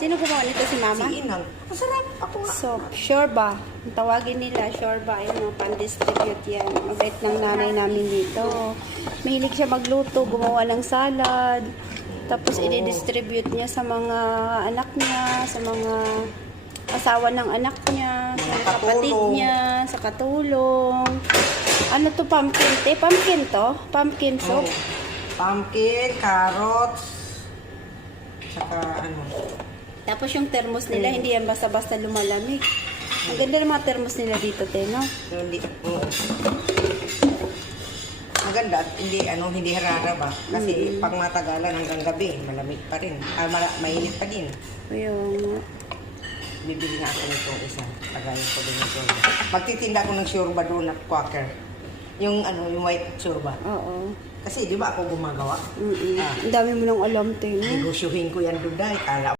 Sino gumawa nito, si Mama? Si Inang. Masarap. Ako nga. So, Shorba. Ang tawagin nila, Shorba. Yung mga pan-distribute yan. Mabait ng nanay namin dito. Mahilig siya magluto, gumawa ng salad. Tapos, i-distribute niya sa mga anak niya, sa mga asawa ng anak niya, sa mga kapatid niya, sa katulong. Ano to, pumpkin? Pumpkin to? Pumpkin soup? Oh. Pumpkin, carrots, saka ano. Tapos yung thermos nila, hindi yan basta-basta lumalamig. Ang ganda ng mga thermos nila dito, te, no? Hindi. Maganda at hindi harara ba? Kasi pag matagalan hanggang gabi, malamig pa rin. Mainit pa din. Yung... Bibili nga ako nito isa. Tagayin ko din ito. Magtitinda ako ng shurba doon at quaker. Yung white shurba. Oo. Kasi di ba ako gumagawa? Ang dami mo nang alam, te, no? Negosyohin ko yan doon dahil kala